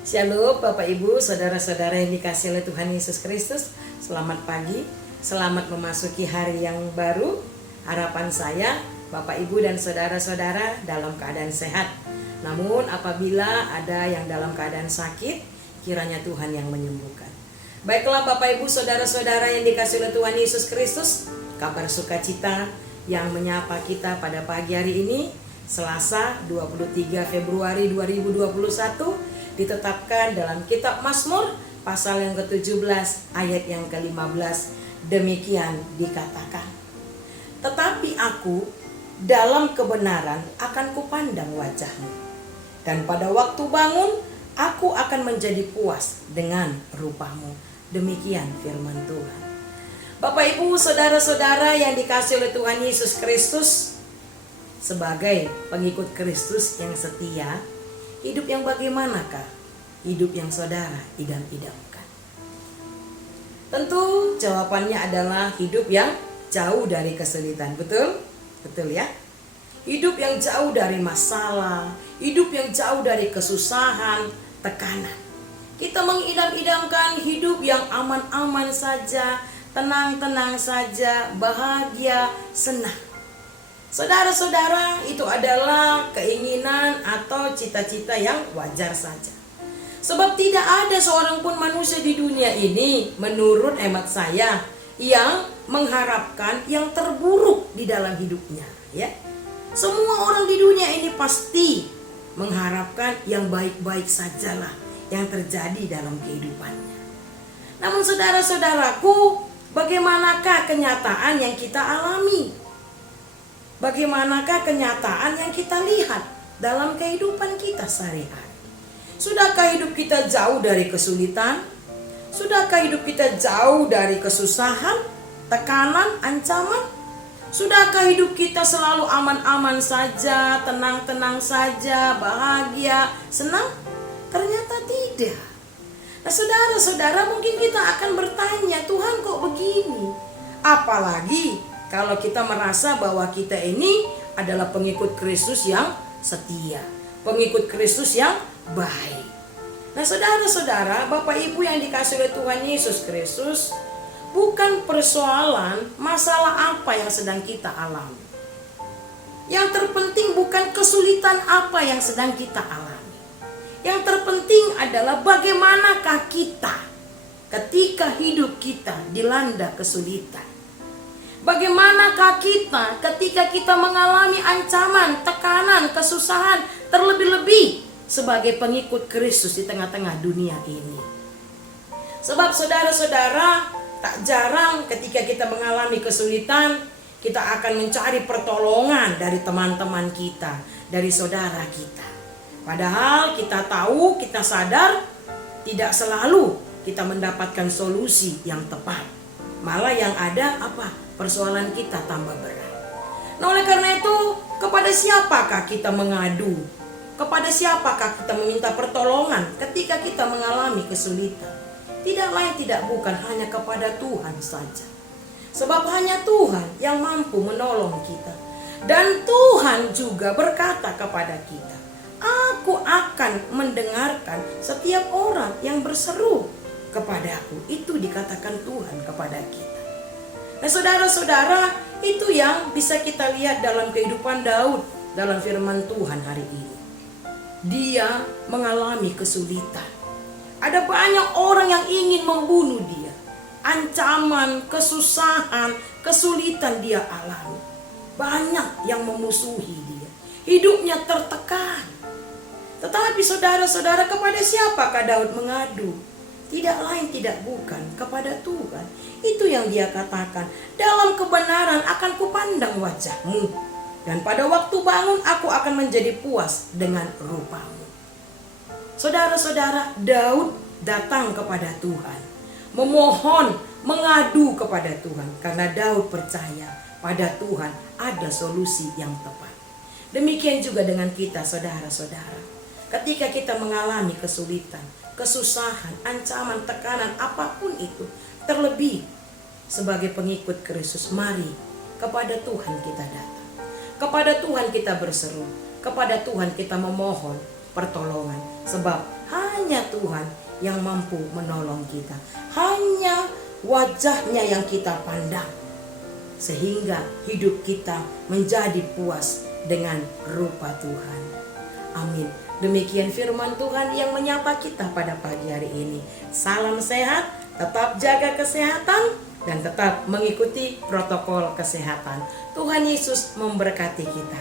Shalom Bapak Ibu, Saudara-saudara yang dikasihi oleh Tuhan Yesus Kristus. Selamat pagi, selamat memasuki hari yang baru. Harapan saya Bapak Ibu dan saudara-saudara dalam keadaan sehat. Namun apabila ada yang dalam keadaan sakit, kiranya Tuhan yang menyembuhkan. Baiklah Bapak Ibu, saudara-saudara yang dikasihi oleh Tuhan Yesus Kristus, kabar sukacita yang menyapa kita pada pagi hari ini, Selasa 23 Februari 2021, ditetapkan dalam kitab Mazmur pasal yang ke-17 ayat yang ke-15. Demikian dikatakan, tetapi aku dalam kebenaran akan kupandang wajahmu, dan pada waktu bangun aku akan menjadi puas dengan rupamu. Demikian firman Tuhan. Bapak Ibu, saudara-saudara yang dikasihi oleh Tuhan Yesus Kristus, sebagai pengikut Kristus yang setia, hidup yang bagaimanakah hidup yang saudara idam-idamkan? Tentu jawabannya adalah hidup yang jauh dari kesulitan. Betul? Betul ya? Hidup yang jauh dari masalah, hidup yang jauh dari kesusahan, tekanan. Kita mengidam-idamkan hidup yang aman-aman saja, tenang-tenang saja, bahagia, senang. Saudara-saudara, itu adalah keinginan atau cita-cita yang wajar saja. Sebab tidak ada seorang pun manusia di dunia ini, menurut hemat saya, yang mengharapkan yang terburuk di dalam hidupnya, ya. Semua orang di dunia ini pasti mengharapkan yang baik-baik sajalah yang terjadi dalam kehidupannya. Namun saudara-saudaraku, bagaimanakah kenyataan yang kita alami? Bagaimanakah kenyataan yang kita lihat dalam kehidupan kita sehari-hari? Sudahkah hidup kita jauh dari kesulitan? Sudahkah hidup kita jauh dari kesusahan, tekanan, ancaman? Sudahkah hidup kita selalu aman-aman saja, tenang-tenang saja, bahagia, senang? Ternyata tidak. Nah, saudara-saudara, mungkin kita akan bertanya, Tuhan kok begini? Apalagi kalau kita merasa bahwa kita ini adalah pengikut Kristus yang setia, pengikut Kristus yang baik. Nah, saudara-saudara, Bapak Ibu yang dikasihi oleh Tuhan Yesus Kristus, bukan persoalan masalah apa yang sedang kita alami. Yang terpenting bukan kesulitan apa yang sedang kita alami. Yang terpenting adalah bagaimanakah kita ketika hidup kita dilanda kesulitan. Bagaimanakah kita ketika kita mengalami ancaman, tekanan, kesusahan, terlebih-lebih sebagai pengikut Kristus di tengah-tengah dunia ini. Sebab saudara-saudara, tak jarang ketika kita mengalami kesulitan, kita akan mencari pertolongan dari teman-teman kita, dari saudara kita. Padahal kita tahu, kita sadar, tidak selalu kita mendapatkan solusi yang tepat. Malah yang ada apa? Persoalan kita tambah berat. Nah, oleh karena itu, kepada siapakah kita mengadu? Kepada siapakah kita meminta pertolongan ketika kita mengalami kesulitan? Tidak lain tidak bukan hanya kepada Tuhan saja. Sebab hanya Tuhan yang mampu menolong kita. Dan Tuhan juga berkata kepada kita, aku akan mendengarkan setiap orang yang berseru kepadaku. Itu dikatakan Tuhan kepada kita. Nah, saudara-saudara, itu yang bisa kita lihat dalam kehidupan Daud dalam firman Tuhan hari ini. Dia mengalami kesulitan. Ada banyak orang yang ingin membunuh dia. Ancaman, kesusahan, kesulitan dia alami. Banyak yang memusuhi dia. Hidupnya tertekan. Tetapi saudara-saudara, kepada siapakah Daud mengadu? Tidak lain tidak bukan kepada Tuhan. Itu yang dia katakan, dalam kebenaran akan kupandang wajahmu, dan pada waktu bangun aku akan menjadi puas dengan rupamu. Saudara-saudara, Daud datang kepada Tuhan, memohon, mengadu kepada Tuhan, karena Daud percaya pada Tuhan ada solusi yang tepat. Demikian juga dengan kita, saudara-saudara. Ketika kita mengalami kesulitan, kesusahan, ancaman, tekanan, apapun itu, terlebih sebagai pengikut Kristus, mari kepada Tuhan kita datang. Kepada Tuhan kita berseru, kepada Tuhan kita memohon pertolongan. Sebab hanya hanya Tuhan yang mampu menolong kita. Hanya wajahnya yang kita pandang, sehingga hidup kita menjadi puas dengan rupa Tuhan. Amin. Demikian firman Tuhan yang menyapa kita pada pagi hari ini. Salam sehat, tetap jaga kesehatan, dan tetap mengikuti protokol kesehatan. Tuhan Yesus memberkati kita.